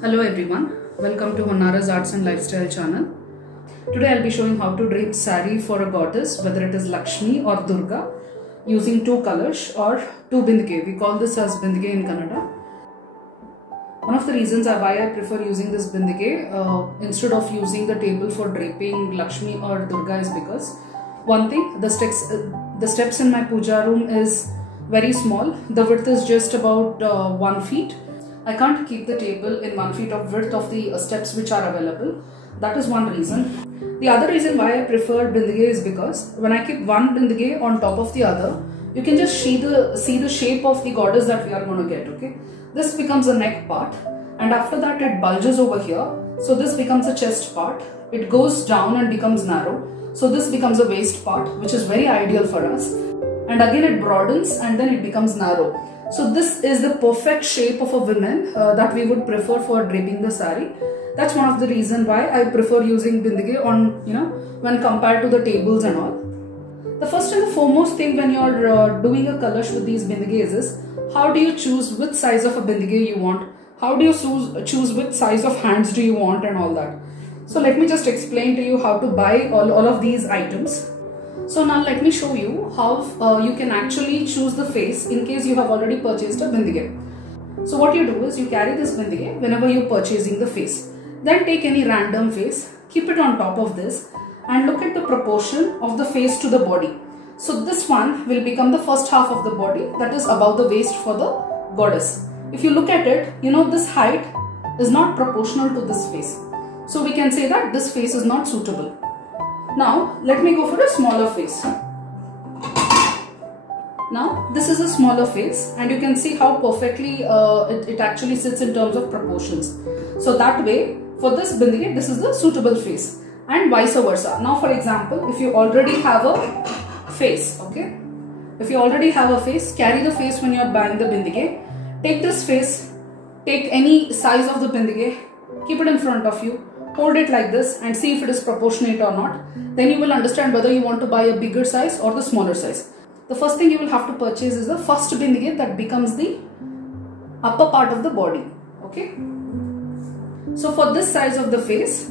Hello everyone, welcome to Honara's Arts and Lifestyle channel. Today I'll be showing how to drape sari for a goddess, whether it is Lakshmi or Durga, using two colors or two bindike. We call this as bindike in Kannada. One of the reasons why I prefer using this bindike instead of using the table for draping Lakshmi or Durga is because one thing, the steps in my puja room is very small. The width is just about 1 feet. I can't keep the table in 1 feet of width of the steps which are available. That is one reason. The other reason why I prefer bindike is because when I keep one bindike on top of the other, you can just see the shape of the goddess that we are going to get. Okay, this becomes a neck part, and after that it bulges over here. So this becomes a chest part. It goes down and becomes narrow. So this becomes a waist part, which is very ideal for us. And again it broadens and then it becomes narrow. So this is the perfect shape of a woman that we would prefer for draping the sari. That's one of the reasons why I prefer using bindike on, when compared to the tables and all. The first and the foremost thing when you're doing a kalash with these bindikes is how do you choose which size of a bindike you want? How do you choose which size of hands do you want and all that? So let me just explain to you how to buy all of these items. So now let me show you how you can actually choose the face in case you have already purchased a bindike. So what you do is you carry this bindike whenever you're purchasing the face. Then take any random face, keep it on top of this and look at the proportion of the face to the body. So this one will become the first half of the body, that is above the waist for the goddess. If you look at it, this height is not proportional to this face. So we can say that this face is not suitable. Now let me go for a smaller face. Now this is a smaller face and you can see how perfectly it actually sits in terms of proportions. So that way for this bindike, this is the suitable face and vice versa. Now for example, if you already have a face, okay, if you already have a face, carry the face when you are buying the bindike. Take this face, take any size of the bindike, keep it in front of you, hold it like this and see if it is proportionate or not. Then you will understand whether you want to buy a bigger size or the smaller size. The first thing you will have to purchase is the first bindike that becomes the upper part of the body. Okay. So for this size of the face,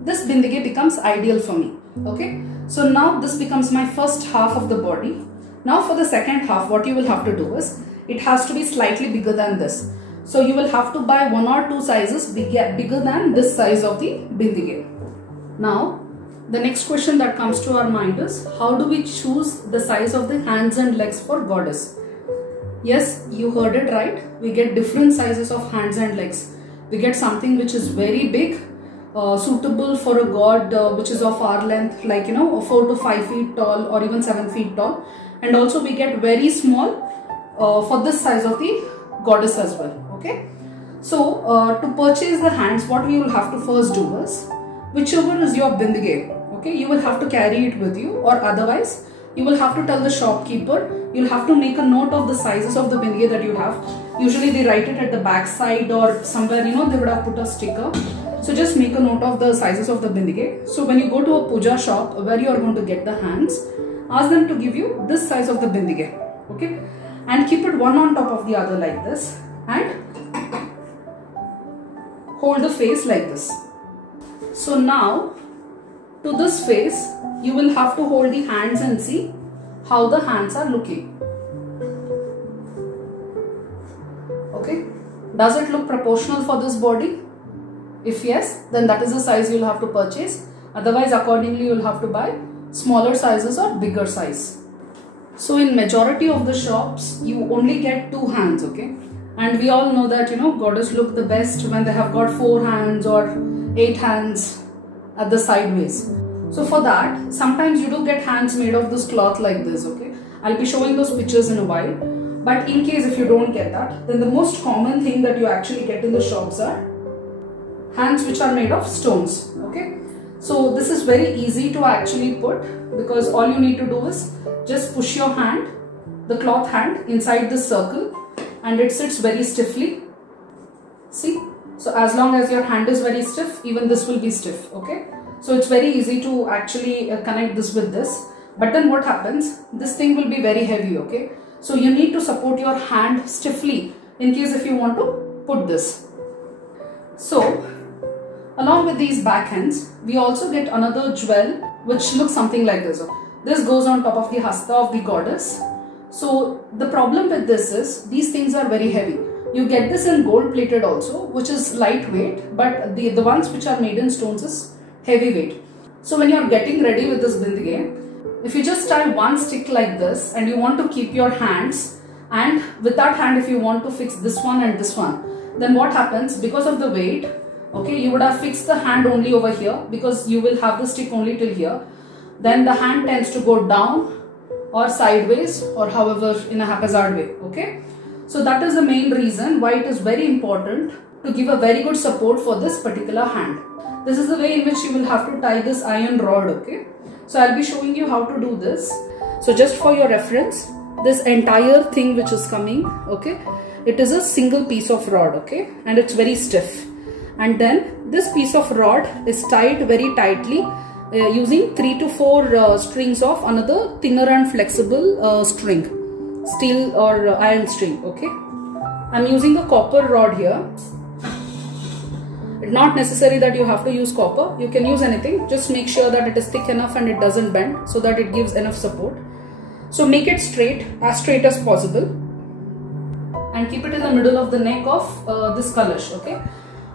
this bindike becomes ideal for me. Okay. So now this becomes my first half of the body. Now for the second half, what you will have to do is, it has to be slightly bigger than this. So you will have to buy 1 or 2 sizes bigger than this size of the bindike. Now the next question that comes to our mind is, how do we choose the size of the hands and legs for goddess? Yes, you heard it right. We get different sizes of hands and legs. We get something which is very big, suitable for a god which is of our length, like 4 to 5 feet tall or even 7 feet tall. And also we get very small for this size of the goddess as well. Okay. So to purchase the hands, what we will have to first do is, whichever is your bindike, okay, you will have to carry it with you, or otherwise you will have to tell the shopkeeper, you'll have to make a note of the sizes of the bindike that you have. Usually they write it at the back side or somewhere, they would have put a sticker. So just make a note of the sizes of the bindike. So when you go to a puja shop where you are going to get the hands, ask them to give you this size of the bindike, okay, and keep it one on top of the other like this and hold the face like this. So now to this face, you will have to hold the hands and see how the hands are looking. Okay, does it look proportional for this body? If yes, then that is the size you will have to purchase. Otherwise, accordingly, you will have to buy smaller sizes or bigger size. So in majority of the shops, you only get 2 hands, okay? And we all know that, goddess look the best when they have got 4 hands or 8 hands at the sideways. So for that, sometimes you do get hands made of this cloth like this, okay? I'll be showing those pictures in a while. But in case if you don't get that, then the most common thing that you actually get in the shops are hands which are made of stones, okay? So this is very easy to actually put, because all you need to do is just push your hand, the cloth hand, inside this circle and it sits very stiffly. See? So as long as your hand is very stiff, even this will be stiff, okay? So it's very easy to actually connect this with this. But then what happens? This thing will be very heavy, okay? So you need to support your hand stiffly in case if you want to put this. So along with these back hands, we also get another jewel which looks something like this. This goes on top of the hasta of the goddess. So the problem with this is these things are very heavy. You get this in gold plated also, which is lightweight, but the ones which are made in stones is heavyweight. So when you are getting ready with this bindige, if you just tie one stick like this and you want to keep your hands, and with that hand if you want to fix this one and this one, then what happens, because of the weight, okay, you would have fixed the hand only over here because you will have the stick only till here. Then the hand tends to go down or sideways or however in a haphazard way, okay. So that is the main reason why it is very important to give a very good support for this particular hand. This is the way in which you will have to tie this iron rod, okay. So I'll be showing you how to do this. So just for your reference, this entire thing which is coming, okay, it is a single piece of rod, okay, and it's very stiff. And then this piece of rod is tied very tightly using 3 to 4 strings of another thinner and flexible string, steel or iron string, okay. I'm using a copper rod here. It's not necessary that you have to use copper. You can use anything. Just make sure that it is thick enough and it doesn't bend so that it gives enough support. So make it straight as possible and keep it in the middle of the neck of this kalash, okay.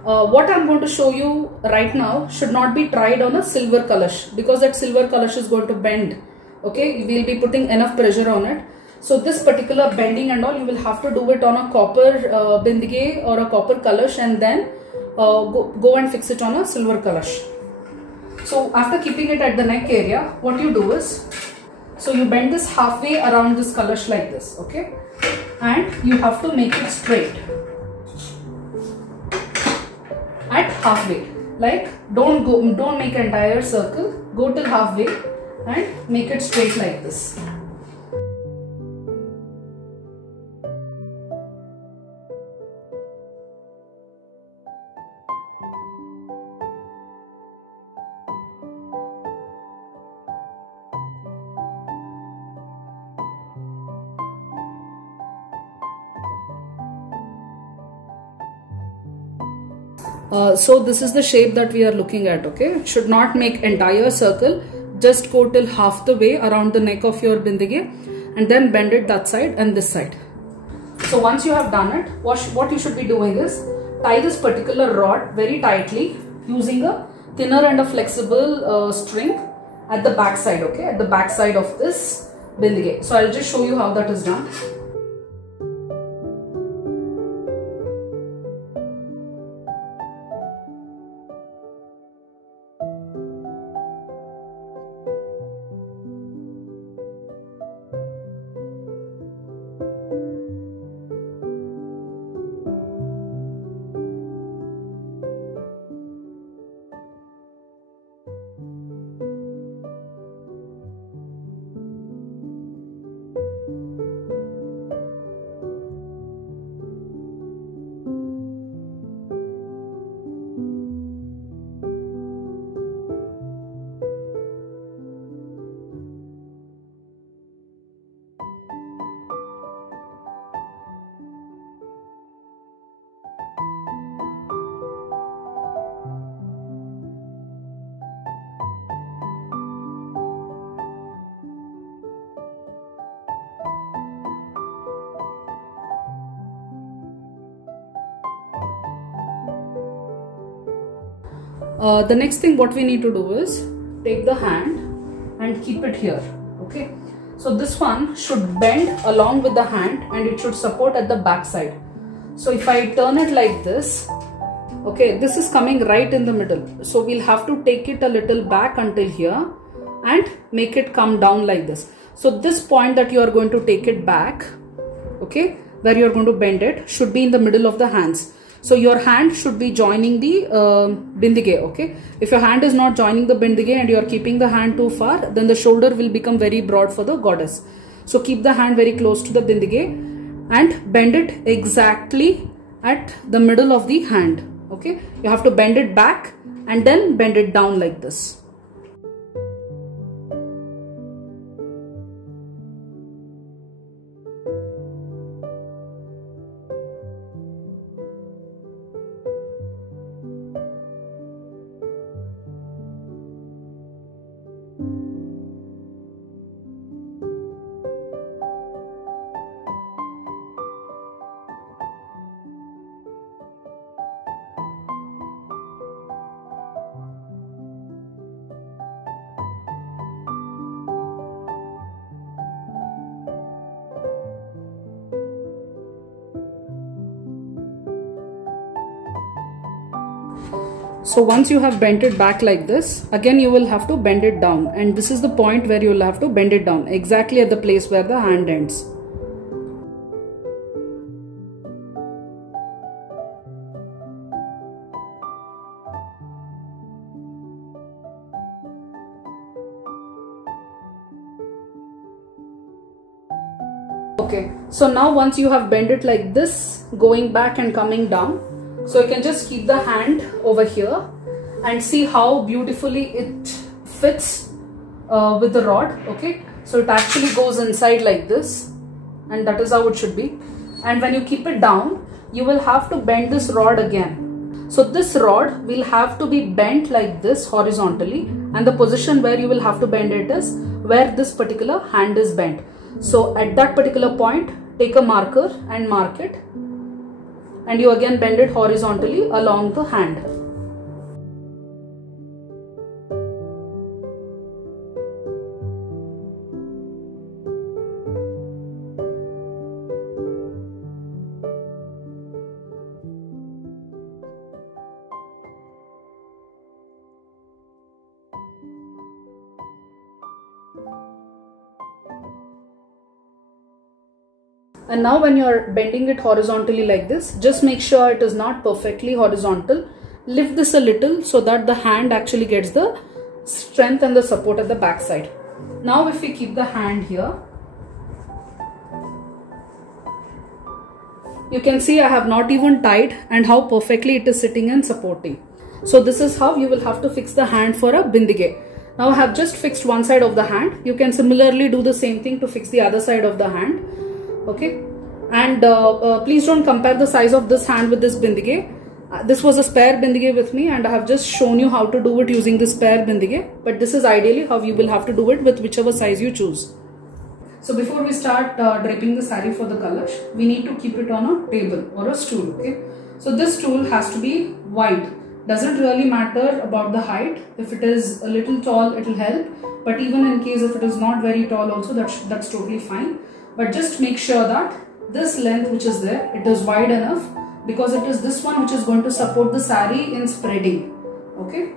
What I'm going to show you right now should not be tried on a silver kalash because that silver kalash is going to bend, okay. We'll be putting enough pressure on it. So this particular bending and all, you will have to do it on a copper bindige or a copper kalash, and then go and fix it on a silver kalash. So after keeping it at the neck area, what you do is, so you bend this halfway around this kalash like this, okay, and you have to make it straight at halfway. Like don't make an entire circle, go till halfway and make it straight like this. So this is the shape that we are looking at, okay. Should not make entire circle, just go till half the way around the neck of your bindige and then bend it that side and this side. So once you have done it, what you should be doing is tie this particular rod very tightly using a thinner and a flexible string at the back side, okay, at the back side of this bindige. So I'll just show you how that is done. The next thing what we need to do is take the hand and keep it here, okay. So this one should bend along with the hand and it should support at the back side. So if I turn it like this, okay, this is coming right in the middle. So we'll have to take it a little back until here and make it come down like this. So this point that you are going to take it back, okay, where you are going to bend it, should be in the middle of the hands. So your hand should be joining the bindige, okay. If your hand is not joining the bindige and you are keeping the hand too far, then the shoulder will become very broad for the goddess. So keep the hand very close to the bindige and bend it exactly at the middle of the hand, okay. You have to bend it back and then bend it down like this. So once you have bent it back like this, again you will have to bend it down, and this is the point where you will have to bend it down exactly at the place where the hand ends. Okay, so now once you have bent it like this, going back and coming down, so you can just keep the hand over here and see how beautifully it fits with the rod. Okay, so it actually goes inside like this, and that is how it should be. And when you keep it down, you will have to bend this rod again. So this rod will have to be bent like this horizontally, and the position where you will have to bend it is where this particular hand is bent. So at that particular point, take a marker and mark it, and you again bend it horizontally along the hand. And now when you are bending it horizontally like this, just make sure it is not perfectly horizontal. Lift this a little so that the hand actually gets the strength and the support at the back side. Now if we keep the hand here, you can see I have not even tied, and how perfectly it is sitting and supporting. So this is how you will have to fix the hand for a bindige. Now I have just fixed one side of the hand. You can similarly do the same thing to fix the other side of the hand. Okay, and please don't compare the size of this hand with this bindige. This was a spare bindige with me, and I have just shown you how to do it using this spare bindige, but this is ideally how you will have to do it with whichever size you choose. So before we start draping the saree for the kalash, we need to keep it on a table or a stool. Okay, so this stool has to be wide. Doesn't really matter about the height. If it is a little tall, it will help, but even in case if it is not very tall also, that's totally fine. But just make sure that this length which is there, it is wide enough, because it is this one which is going to support the saree in spreading. Okay.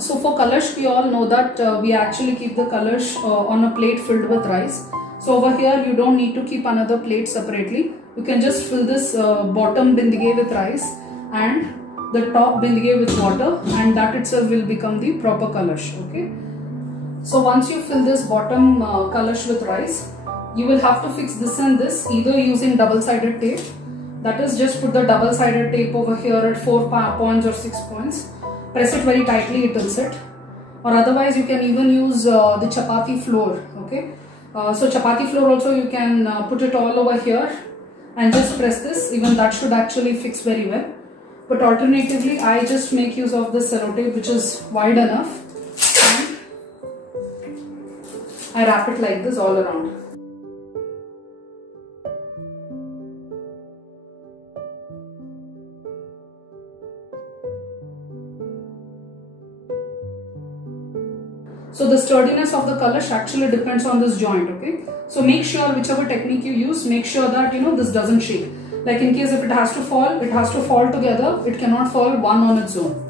So for kalash, we all know that we actually keep the kalash on a plate filled with rice. So over here you don't need to keep another plate separately. You can just fill this bottom bindige with rice and the top bindige with water, and that itself will become the proper kalash. Okay. So once you fill this bottom kalash with rice, you will have to fix this and this either using double-sided tape. That is, just put the double-sided tape over here at 4 points or 6 points. Press it very tightly, it will sit. Or otherwise you can even use the chapati floor. Okay. So chapati floor also you can put it all over here and just press this. Even that should actually fix very well. But alternatively, I just make use of this sellotape which is wide enough, and I wrap it like this all around. So the sturdiness of the kalash actually depends on this joint. Okay, so make sure whichever technique you use, make sure that this doesn't shake. Like in case if it has to fall, it has to fall together. It cannot fall one on its own.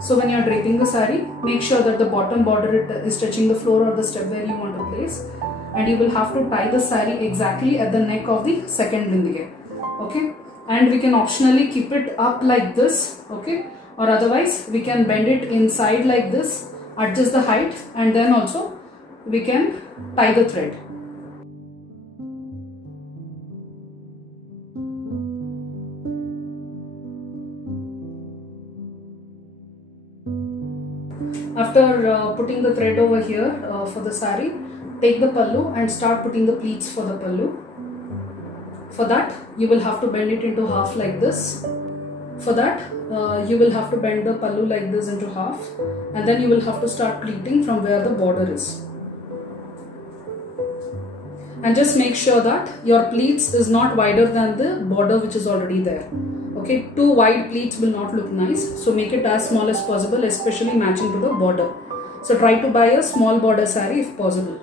So when you are draping the sari, make sure that the bottom border is touching the floor or the step where you want to place, and you will have to tie the sari exactly at the neck of the second bindige. Okay, and we can optionally keep it up like this, okay, or otherwise we can bend it inside like this, adjust the height, and then also we can tie the thread. After putting the thread over here for the sari, take the pallu and start putting the pleats for the pallu. For that, you will have to bend it into half like this. For that, you will have to bend the pallu like this into half, and then you will have to start pleating from where the border is. And just make sure that your pleats is not wider than the border which is already there. Okay, too wide pleats will not look nice, so make it as small as possible, especially matching to the border. So try to buy a small border sari if possible.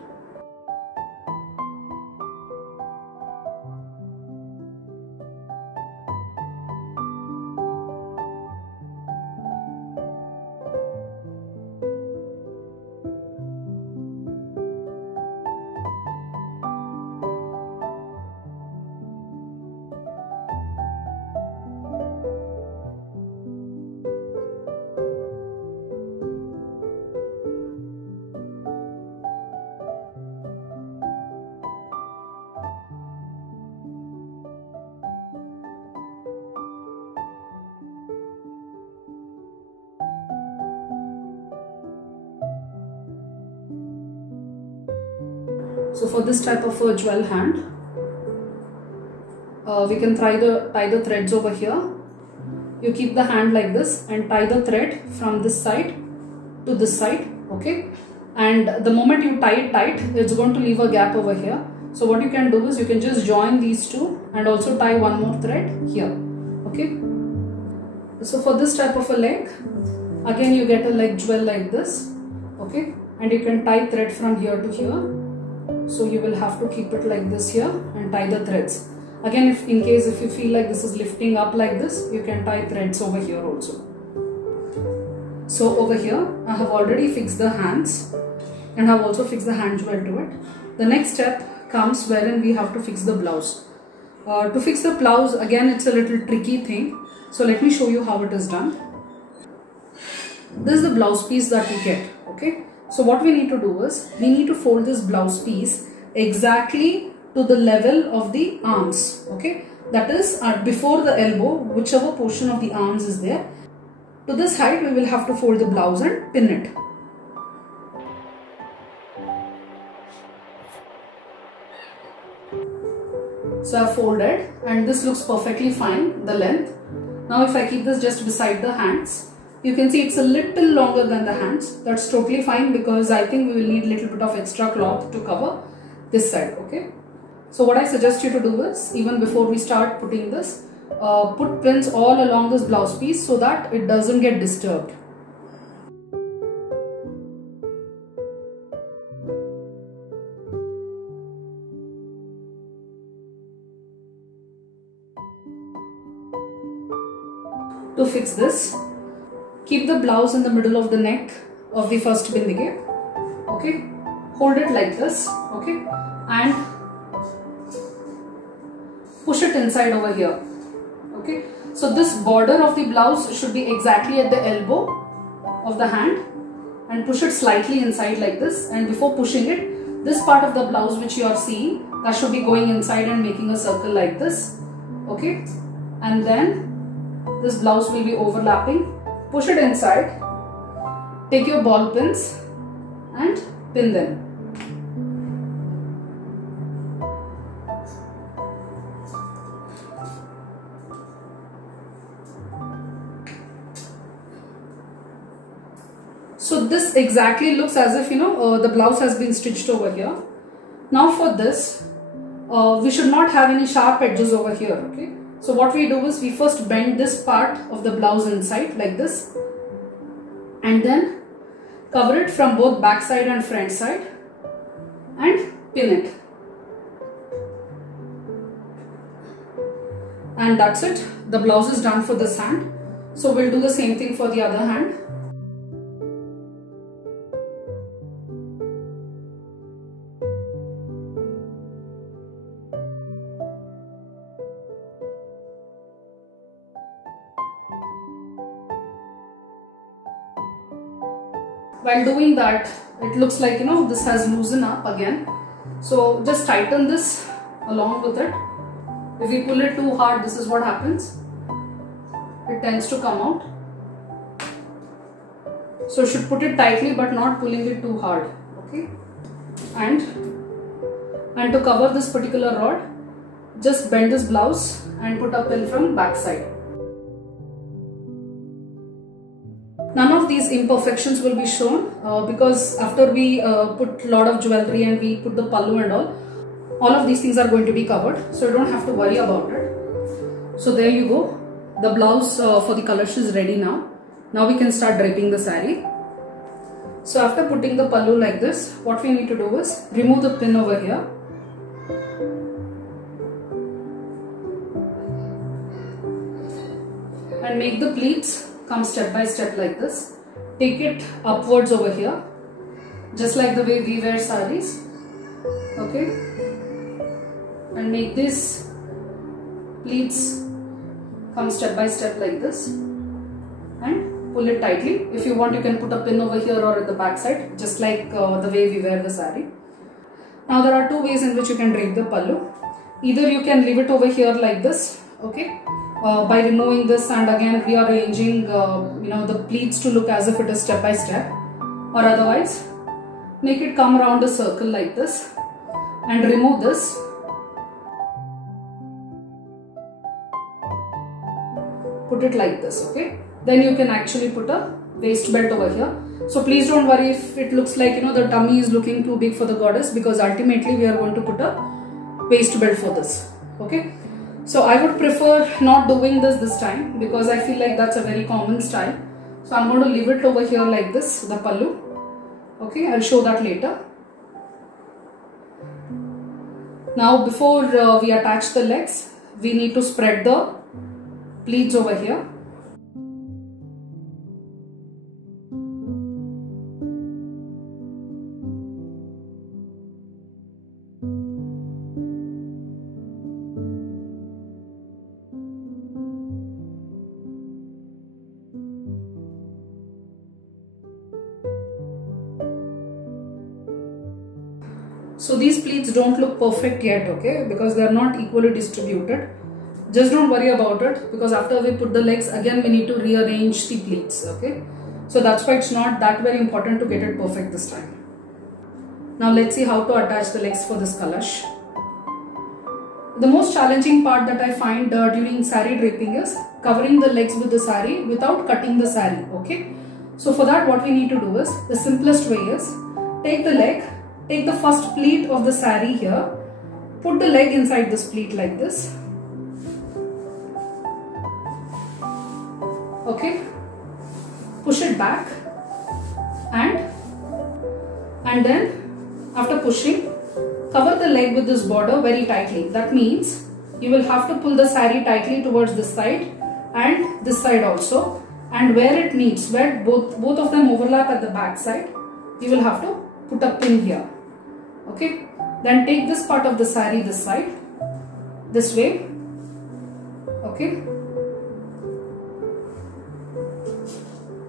So for this type of a jewel hand, we can tie the threads over here. You keep the hand like this and tie the thread from this side to this side, okay? And the moment you tie it tight, it's going to leave a gap over here. So what you can do is you can just join these two and also tie one more thread here, okay? So for this type of a leg, again you get a leg jewel like this, okay? And you can tie thread from here to here. So you will have to keep it like this here and tie the threads. Again, if in case if you feel like this is lifting up like this, you can tie threads over here also. So over here, I have already fixed the hands and have also fixed the hand jewel to it. The next step comes wherein we have to fix the blouse. To fix the blouse, again it's a little tricky thing. So let me show you how it is done. This is the blouse piece that we get, okay? So what we need to do is, we need to fold this blouse piece exactly to the level of the arms, okay? That is before the elbow, whichever portion of the arms is there. To this height, we will have to fold the blouse and pin it. So I have folded and this looks perfectly fine, the length. Now if I keep this just beside the hands, you can see it's a little longer than the hands. That's totally fine because I think we will need a little bit of extra cloth to cover this side, okay? So what I suggest you to do is, even before we start putting this, put pins all along this blouse piece so that it doesn't get disturbed. To fix this, keep the blouse in the middle of the neck of the first bindige, okay? Hold it like this, okay? And push it inside over here, okay? So this border of the blouse should be exactly at the elbow of the hand, and push it slightly inside like this. And before pushing it, this part of the blouse which you are seeing, that should be going inside and making a circle like this, okay? And then this blouse will be overlapping. Push it inside, take your ball pins and pin them. So this exactly looks as if, the blouse has been stitched over here. Now for this, we should not have any sharp edges over here, okay? So what we do is, we first bend this part of the blouse inside like this, and then cover it from both back side and front side and pin it. And that's it. The blouse is done for this hand. So we'll do the same thing for the other hand. while doing that, it looks like, you know, this has loosened up again. So just tighten this along with it. If we pull it too hard, this is what happens. It tends to come out. So you should put it tightly but not pulling it too hard. Okay. And to cover this particular rod, just bend this blouse and put a pin from back side. None of these imperfections will be shown because after we put a lot of jewelry and we put the pallu and all of these things are going to be covered. So you don't have to worry about it. So there you go. The blouse for the kalash is ready now. Now we can start draping the saree. So after putting the pallu like this, what we need to do is remove the pin over here. And make the pleats come step by step like this. Take it upwards over here, just like the way we wear sarees. Okay. And make these pleats come step by step like this. And pull it tightly. If you want, you can put a pin over here or at the back side, just like the way we wear the saree. Now there are two ways in which you can drape the pallu. Either you can leave it over here like this, okay, by removing this and again rearranging the pleats to look as if it is step by step, or otherwise make it come around a circle like this and remove this. Put it like this, okay. Then you can actually put a waist belt over here. So please don't worry if it looks like, the tummy is looking too big for the goddess, because ultimately we are going to put a waist belt for this, okay. So I would prefer not doing this time because I feel like that's a very common style. So I'm going to leave it over here like this, the pallu, okay. I'll show that later. Now before we attach the legs, we need to spread the pleats over here. So these pleats don't look perfect yet, okay, because they are not equally distributed. Just don't worry about it, because after we put the legs, again we need to rearrange the pleats, okay. So that's why it's not that very important to get it perfect this time. Now let's see how to attach the legs for this kalash. The most challenging part that I find during saree draping is covering the legs with the saree without cutting the saree, okay. So for that, what we need to do is, the simplest way is, take the leg, take the first pleat of the saree here, put the leg inside this pleat like this, okay, push it back, and then after pushing, cover the leg with this border very tightly. That means you will have to pull the saree tightly towards this side and this side also, and where it meets, where both of them overlap at the back side, you will have to put a pin here, okay. Then take this part of the saree this side, this way, okay.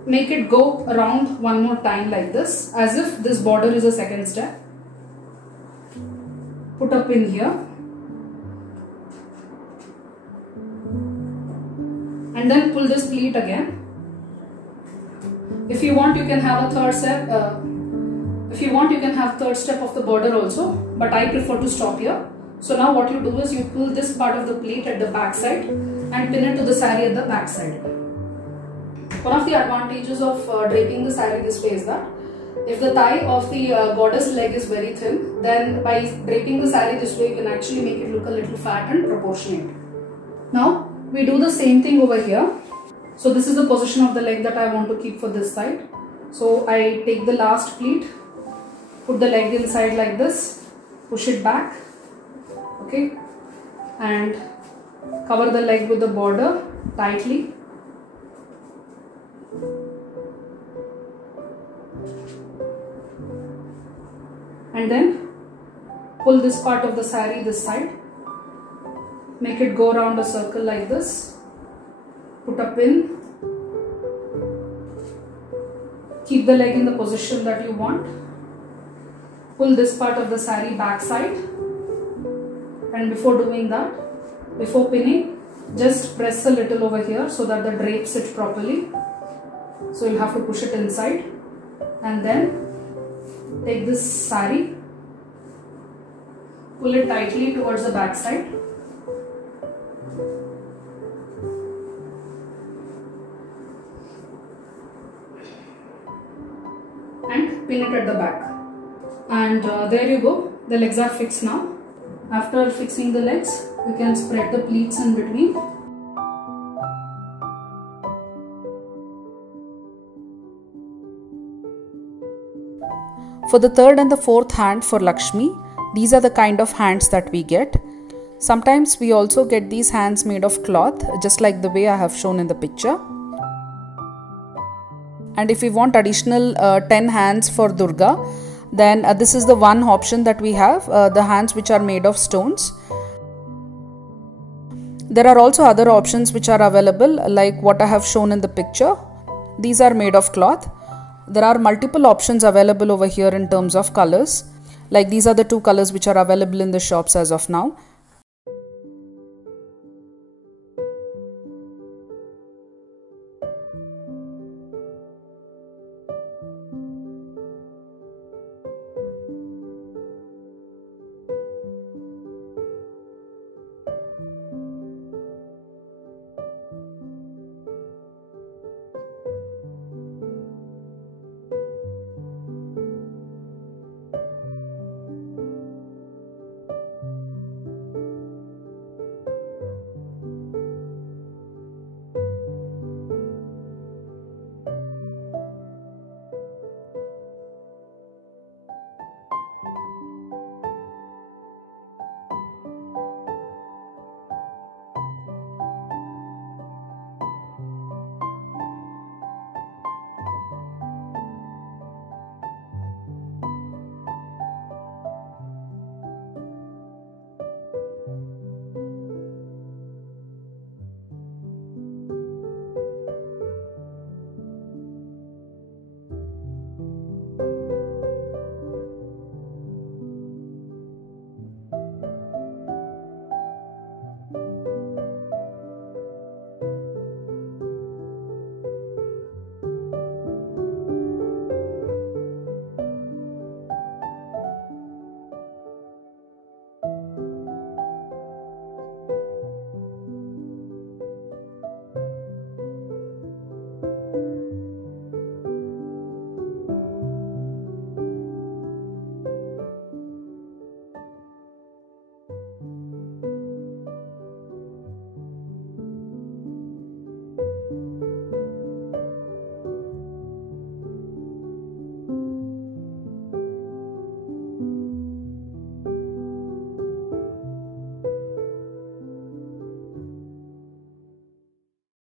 Make it go around one more time like this, as if this border is a second step. Put a pin here, and then pull this pleat again. If you want, you can have a third step. If you want, you can have third step of the border also, but I prefer to stop here. So now what you do is, you pull this part of the pleat at the back side and pin it to the saree at the back side. One of the advantages of draping the saree this way is that if the thigh of the goddess leg is very thin, then by draping the saree this way, you can actually make it look a little fat and proportionate. Now we do the same thing over here. So this is the position of the leg that I want to keep for this side. So I take the last pleat, put the leg inside like this, push it back, okay, and cover the leg with the border tightly. And then pull this part of the saree this side, make it go around a circle like this, put a pin, keep keep the leg in the position that you want. Pull this part of the saree back side, and before doing that, before pinning, just press a little over here so that the drape sits properly. So you'll have to push it inside, and then take this saree, pull it tightly towards the back side, and pin it at the back. And there you go, the legs are fixed now. After fixing the legs, you can spread the pleats in between. For the third and the fourth hand for Lakshmi, these are the kind of hands that we get. Sometimes we also get these hands made of cloth, just like the way I have shown in the picture. And if we want additional 10 hands for Durga, then this is the one option that we have, the hands which are made of stones. There are also other options which are available, like what I have shown in the picture. These are made of cloth. There are multiple options available over here in terms of colors. Like these are the two colors which are available in the shops as of now.